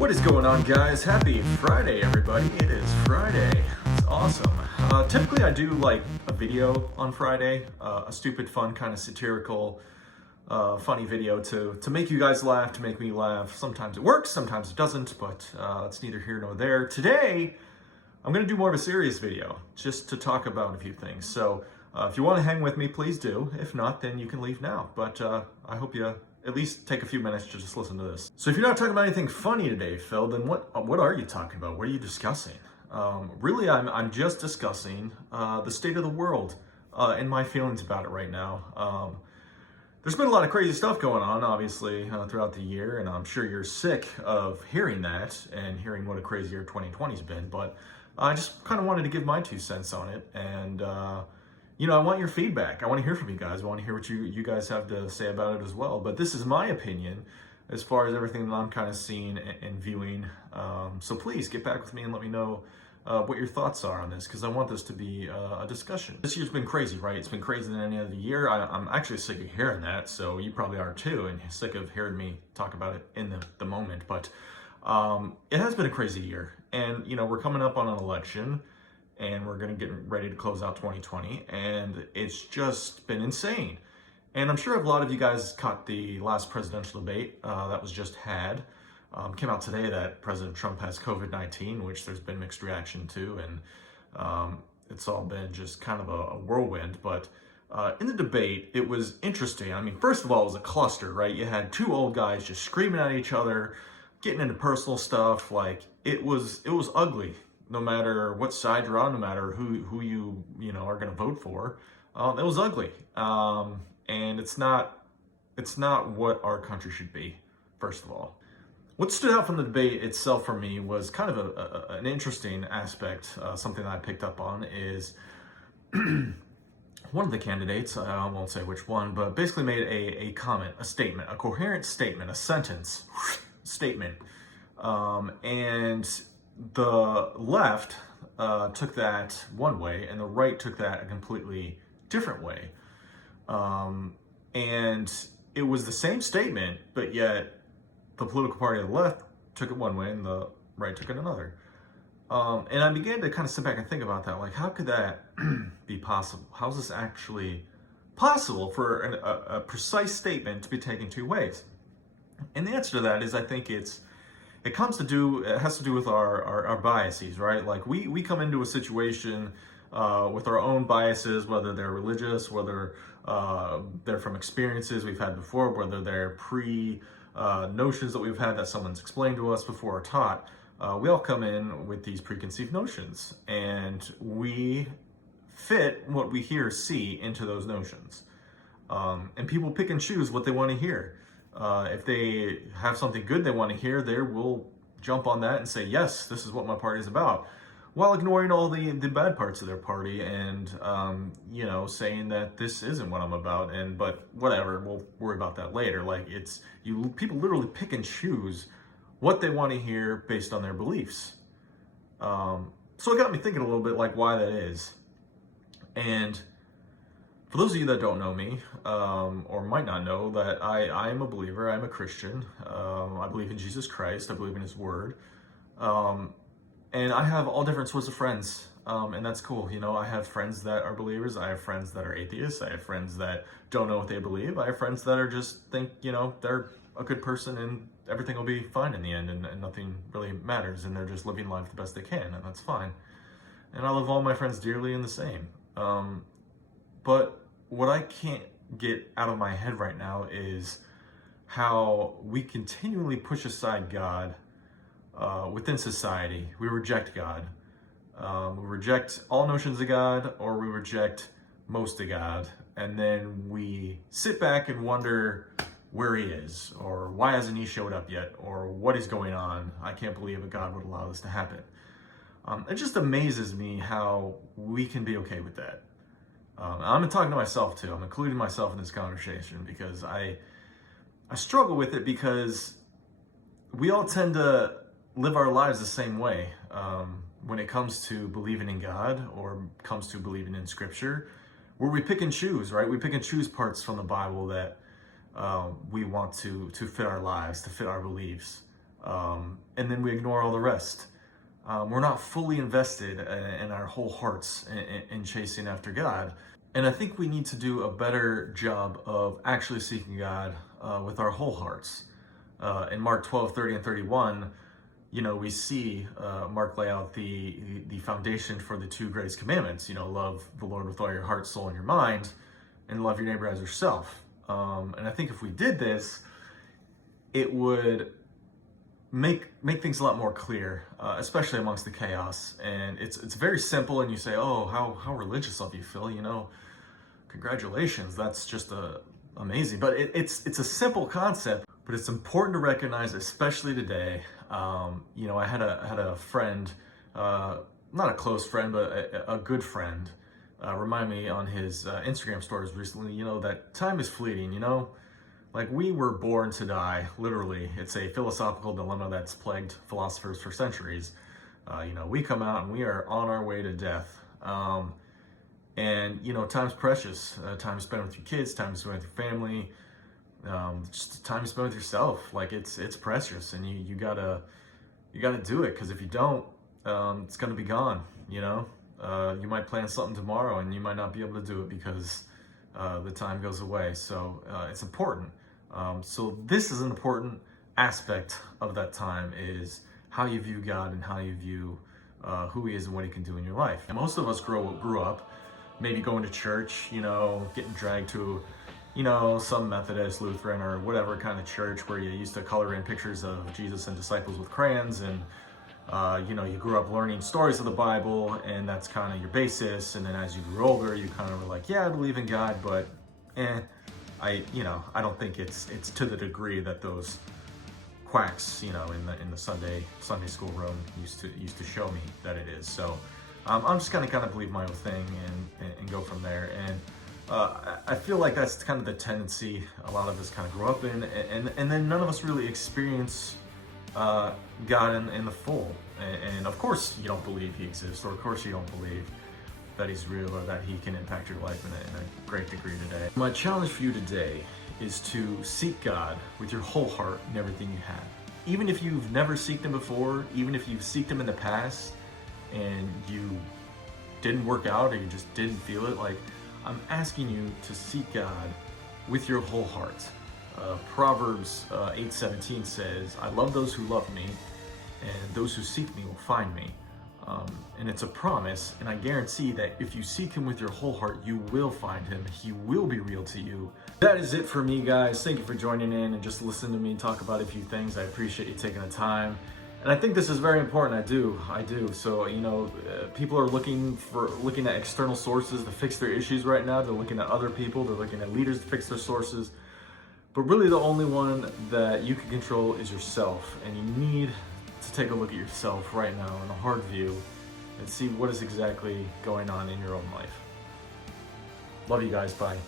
What is going on, guys? Happy Friday, everybody. It is Friday. It's awesome. Typically, I do like a video on Friday, a stupid, fun, kind of satirical, funny video to make you guys laugh, to make me laugh. Sometimes it works, sometimes it doesn't, but it's neither here nor there. Today, I'm going to do more of a serious video, just to talk about a few things. So if you want to hang with me, please do. If not, then you can leave now. But I hope you at least take a few minutes to just listen to this. So if you're not talking about anything funny today, Phil, then what are you talking about? What are you discussing? Really, I'm just discussing the state of the world and my feelings about it right now. There's been a lot of crazy stuff going on, obviously, throughout the year, and I'm sure you're sick of hearing that and hearing what a crazy year 2020's been, but I just kind of wanted to give my 2 cents on it, and I want your feedback. I want to hear from you guys. I want to hear what you guys have to say about it as well. But this is my opinion as far as everything that I'm kind of seeing and viewing. So please get back with me and let me know what your thoughts are on this, because I want this to be a discussion. This year's been crazy, right? It's been crazier than any other year. I'm actually sick of hearing that, so you probably are too, and sick of hearing me talk about it in the moment. But it has been a crazy year, and we're coming up on an election, and we're going to get ready to close out 2020, and it's just been insane. And I'm sure a lot of you guys caught the last presidential debate that was just had. Came out today that President Trump has COVID-19, which there's been mixed reaction to, and it's all been just kind of a whirlwind. But in the debate, it was interesting. I mean, first of all, it was a cluster, right? You had 2 old guys just screaming at each other, getting into personal stuff. Like, it was ugly. No matter what side you're on, no matter who you are going to vote for, it was ugly, and it's not what our country should be. First of all, what stood out from the debate itself for me was kind of an interesting aspect. Something that I picked up on is one of the candidates, I won't say which one, but basically made a comment, a statement, a coherent statement, a sentence statement, and the left took that one way, and the right took that a completely different way. And it was the same statement, but yet the political party of the left took it one way, and the right took it another. And I began to kind of sit back and think about that. Like, how could that be possible? How is this actually possible for a precise statement to be taken 2 ways? And the answer to that is, I think it has to do with our biases, right? Like, we come into a situation with our own biases, whether they're religious, whether they're from experiences we've had before, whether they're notions that we've had that someone's explained to us before or taught. We all come in with these preconceived notions, and we fit what we hear, see into those notions. And people pick and choose what they want to hear. If they have something good they want to hear, they will jump on that and say, yes, this is what my party is about, while ignoring all the bad parts of their party and, saying that this isn't what I'm about. But whatever, we'll worry about that later. Like, people literally pick and choose what they want to hear based on their beliefs. So it got me thinking a little bit, like, why that is. And for those of you that don't know me, or might not know, that I am a believer, I'm a Christian. I believe in Jesus Christ, I believe in His Word. And I have all different sorts of friends, and that's cool. I have friends that are believers, I have friends that are atheists, I have friends that don't know what they believe, I have friends that are just think, they're a good person and everything will be fine in the end, and nothing really matters, and they're just living life the best they can, and that's fine. And I love all my friends dearly and the same. But what I can't get out of my head right now is how we continually push aside God within society. We reject God. We reject all notions of God, or we reject most of God. And then we sit back and wonder where He is, or why hasn't He showed up yet, or what is going on. I can't believe that God would allow this to happen. It just amazes me how we can be okay with that. I'm talking to myself too. I'm including myself in this conversation because I struggle with it, because we all tend to live our lives the same way when it comes to believing in God, or comes to believing in Scripture, where we pick and choose, right? We pick and choose parts from the Bible that we want to fit our lives, to fit our beliefs. and then we ignore all the rest. We're not fully invested in our whole hearts in chasing after God. And I think we need to do a better job of actually seeking God with our whole hearts. In Mark 12:30 and 31, we see Mark lay out the foundation for the two greatest commandments. Love the Lord with all your heart, soul, and your mind, and love your neighbor as yourself. And I think if we did this, it would make things a lot more clear, especially amongst the chaos. And it's very simple. And you say, "Oh, how religious of you, Phil? Congratulations, that's just amazing." But it's a simple concept, but it's important to recognize, especially today. I had a friend, not a close friend, but a good friend, remind me on his Instagram stories recently, that time is fleeting. Like, we were born to die, literally. It's a philosophical dilemma that's plagued philosophers for centuries. We come out and we are on our way to death. And time's precious. Time spent with your kids, time spent with your family, just time spent with yourself. Like, it's precious, and you gotta do it, because if you don't, it's gonna be gone. You might plan something tomorrow, and you might not be able to do it because the time goes away. So it's important. So this is an important aspect of that time, is how you view God and how you view who He is and what He can do in your life. And most of us grew up maybe going to church, getting dragged to, some Methodist, Lutheran, or whatever kind of church where you used to color in pictures of Jesus and disciples with crayons, and you grew up learning stories of the Bible, and that's kind of your basis. And then as you grew older, you kind of were like, yeah, I believe in God, but I don't think it's to the degree that those quacks, in the Sunday school room used to show me that it is. So I'm just gonna kind of believe my own thing and go from there. And I feel like that's kind of the tendency a lot of us kind of grow up in, and then none of us really experience God in the full. And of course you don't believe He exists, or of course you don't believe that He's real, or that He can impact your life in a great degree today. My challenge for you today is to seek God with your whole heart and everything you have. Even if you've never seeked Him before, even if you've seeked Him in the past and you didn't work out, or you just didn't feel it, like, I'm asking you to seek God with your whole heart. Proverbs 8:17 says, "I love those who love me, and those who seek me will find me." And it's a promise, and I guarantee that if you seek Him with your whole heart, you will find Him. He will be real to you. That is it for me, guys. Thank you for joining in and just listening to me talk about a few things. I appreciate you taking the time. And I think this is very important. I do. So, people are looking at external sources to fix their issues right now. They're looking at other people. They're looking at leaders to fix their sources. But really, the only one that you can control is yourself. And you need to take a look at yourself right now in a hard view and see what is exactly going on in your own life. Love you guys. Bye.